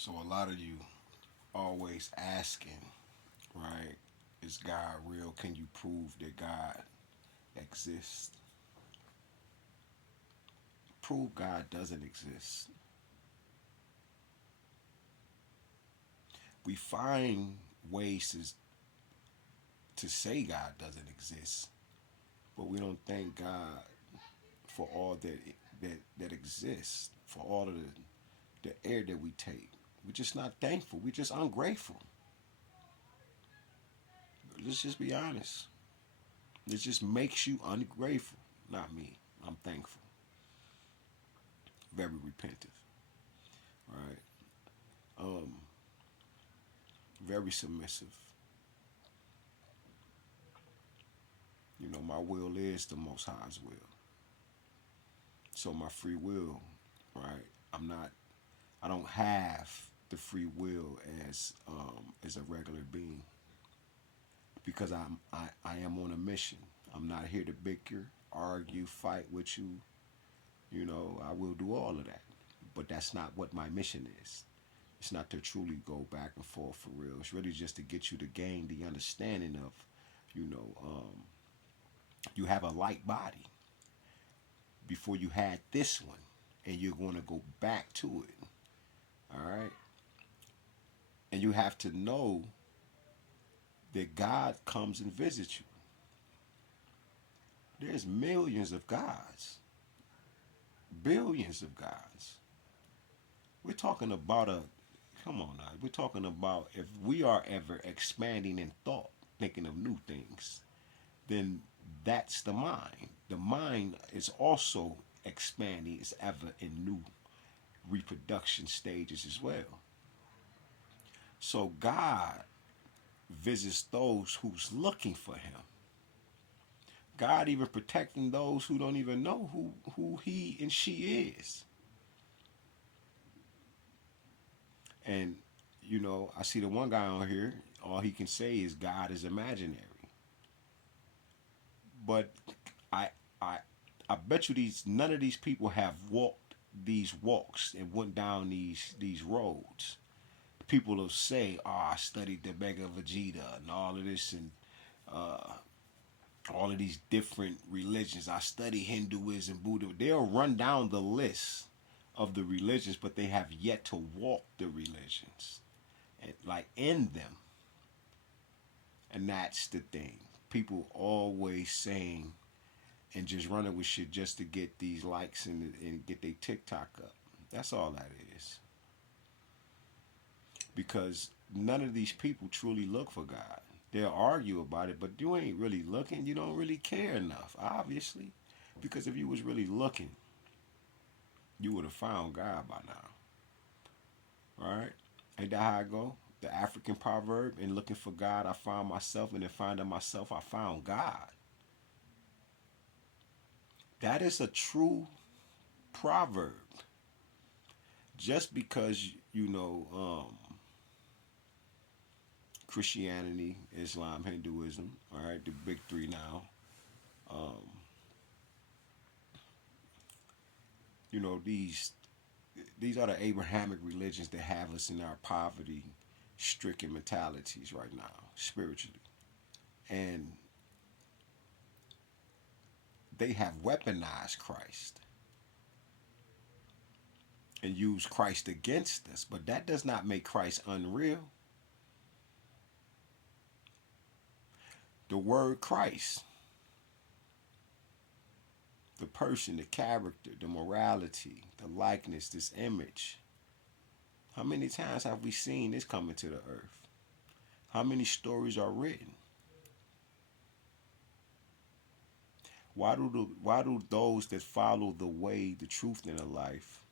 So a lot of you always asking, right? Is God real? Can you prove that God exists? Prove God doesn't exist. We find ways to say God doesn't exist, but we don't thank God for all that exists, for all of the air that we take. We're just not thankful. We're just ungrateful. Let's just be honest. It just makes you ungrateful. Not me. I'm thankful. Very repentant. Right. Um, very submissive. You know, my will is the Most High's will. So my free will, right? I'm not. I don't have the free will as a regular being because I am on a mission. I'm not here to bicker, argue, fight with you. You know, I will do all of that, but that's not what my mission is. It's not to truly go back and forth for real. It's really just to get you to gain the understanding of, you know, you have a light body before you had this one, and you're going to go back to it. All right, and you have to know that God comes and visits you. There's millions of gods, billions of gods. We're talking about a, come on now, we're talking about if we are ever expanding in thought, thinking of new things, then that's the mind. The mind is also expanding, is ever in new reproduction stages as well. So God visits those who's looking for him. God even protecting those who don't even know who he and she is. And you know, I see the one guy on here, all he can say is God is imaginary. But I I I bet you these none of these people have walked these walks and went down these roads. People will say, "Oh, I studied the Bhagavad Gita and all of this and uh, all of these different religions. I study Hinduism, Buddha." They'll run down the list of the religions, but they have yet to walk the religions, and, like in them. And that's the thing. People always saying and just running with shit just to get these likes and get their TikTok up. That's all that is. Because none of these people truly look for God. They'll argue about it, but you ain't really looking. You don't really care enough, obviously. Because if you was really looking, you would have found God by now. Right? Ain't that how I go? The African proverb, in looking for God, I found myself, and in finding myself, I found God. That is a true proverb. Just because, you know, Christianity, Islam, Hinduism, all right, the big three now, um, you know, these are the Abrahamic religions that have us in our poverty stricken mentalities right now, spiritually. And they have weaponized Christ and used Christ against us, but that does not make Christ unreal. The word Christ, the person, the character, the morality, the likeness, this image. How many times have we seen this coming to the earth? How many stories are written? Why do those that follow the way, the truth in the life,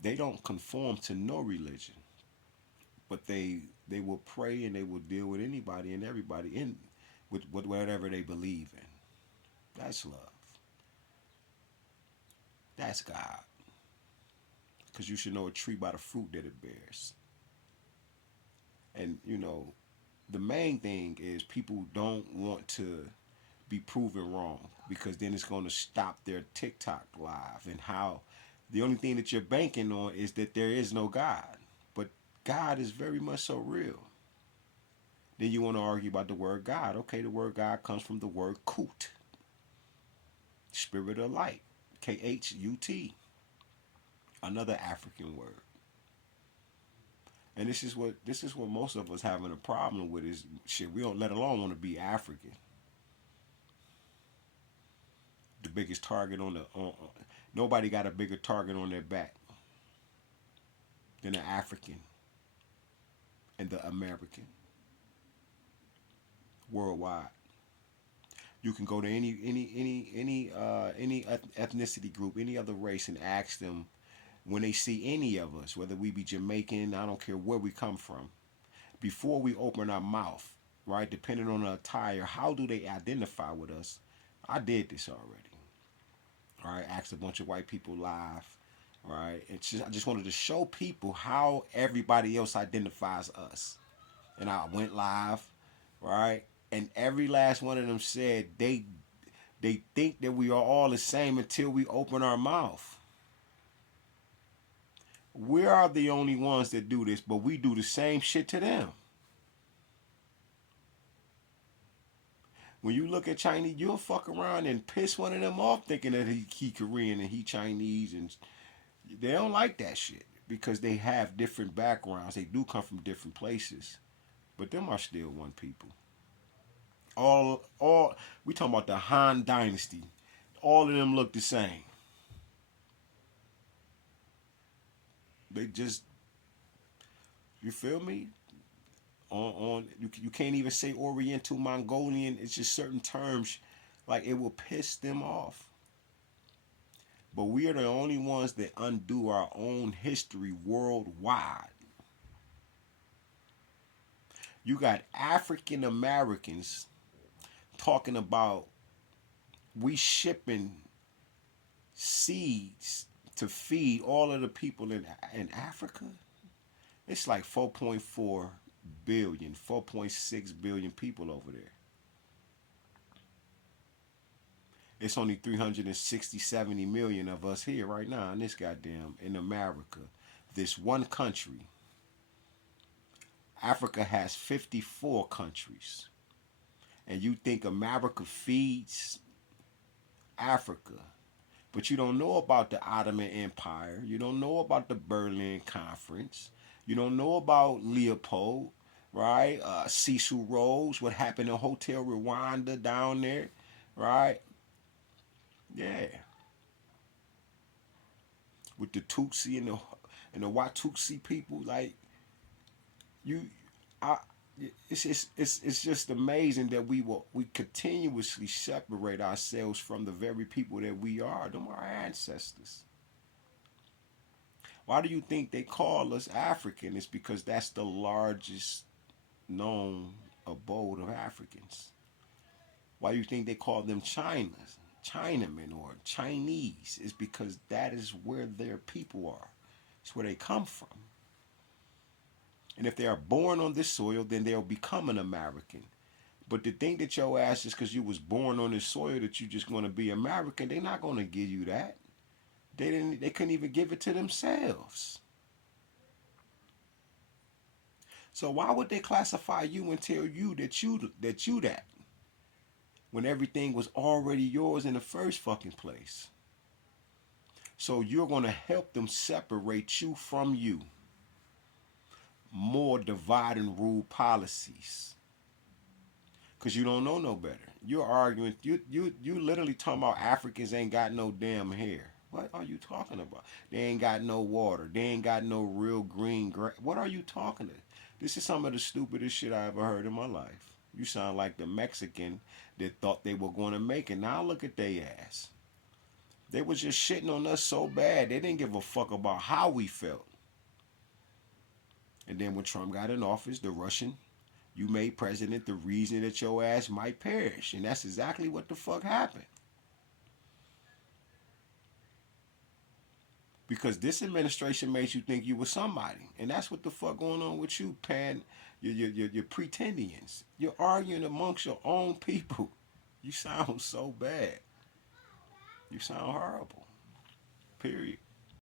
they don't conform to no religion, but they will pray and they will deal with anybody and everybody in with whatever they believe in. That's love. That's God. Because you should know a tree by the fruit that it bears. And you know, the main thing is people don't want to be proven wrong because then it's going to stop their TikTok live and how The only thing that you're banking on is that there is no God. But God is very much so real. Then you want to argue about the word God. Okay, the word God comes from the word Kut, spirit of light, Khut, another African word. And this is what most of us having a problem with is shit. We don't let alone want to be African. The biggest target on the nobody got a bigger target on their back than the African and the American worldwide. You can go to any ethnicity group, any other race, and ask them when they see any of us, whether we be Jamaican, I don't care where we come from, before we open our mouth, right? Depending on the attire, how do they identify with us? I did this already. All right, asked a bunch of white people live. Right, I just wanted to show people how everybody else identifies us, and I went live, right, and every last one of them said they think that we are all the same until we open our mouth. We are the only ones that do this, but we do the same shit to them. When you look at Chinese, you'll fuck around and piss one of them off thinking that he Korean and he Chinese, and they don't like that shit because they have different backgrounds. They do come from different places, but them are still one people. All we talking about the Han Dynasty. All of them look the same. They just, you feel me? On you can't even say Oriental Mongolian. It's just certain terms, like it will piss them off. But we are the only ones that undo our own history worldwide. You got African Americans talking about we shipping seeds to feed all of the people in Africa. It's like 4.4 billion, 4.6 billion people over there. It's only 360, 70 million of us here right now in this goddamn, in America. This one country. Africa has 54 countries. And you think America feeds Africa. But you don't know about the Ottoman Empire. You don't know about the Berlin Conference. You don't know about Leopold, right? Cecil Rhodes, what happened in Hotel Rwanda down there, right? Yeah. With the Tutsi and the Watusi people, like you, I. It's just amazing that we continuously separate ourselves from the very people that we are. Them are our ancestors. Why do you think they call us African? It's because that's the largest known abode of Africans. Why do you think they call them Chinamen or Chinese? It's because that is where their people are. It's where they come from. And if they are born on this soil, then they'll become an American. But to think that your ass is because you was born on this soil that you just going to be American, they're not going to give you that. They couldn't even give it to themselves. So why would they classify you and tell you that when everything was already yours in the first fucking place? So you're going to help them separate you from you. More divide and rule policies. Because you don't know no better. You're arguing, you literally talking about Africans ain't got no damn hair. What are you talking about? They ain't got no water. They ain't got no real green grass. What are you talking about? This is some of the stupidest shit I ever heard in my life. You sound like the Mexican that thought they were going to make it. Now look at their ass. They was just shitting on us so bad. They didn't give a fuck about how we felt. And then when Trump got in office, the Russian, you made president the reason that your ass might perish. And that's exactly what the fuck happened. Because this administration made you think you were somebody. And that's what the fuck going on with you, your pretendians. You're arguing amongst your own people. You sound so bad. You sound horrible. Period.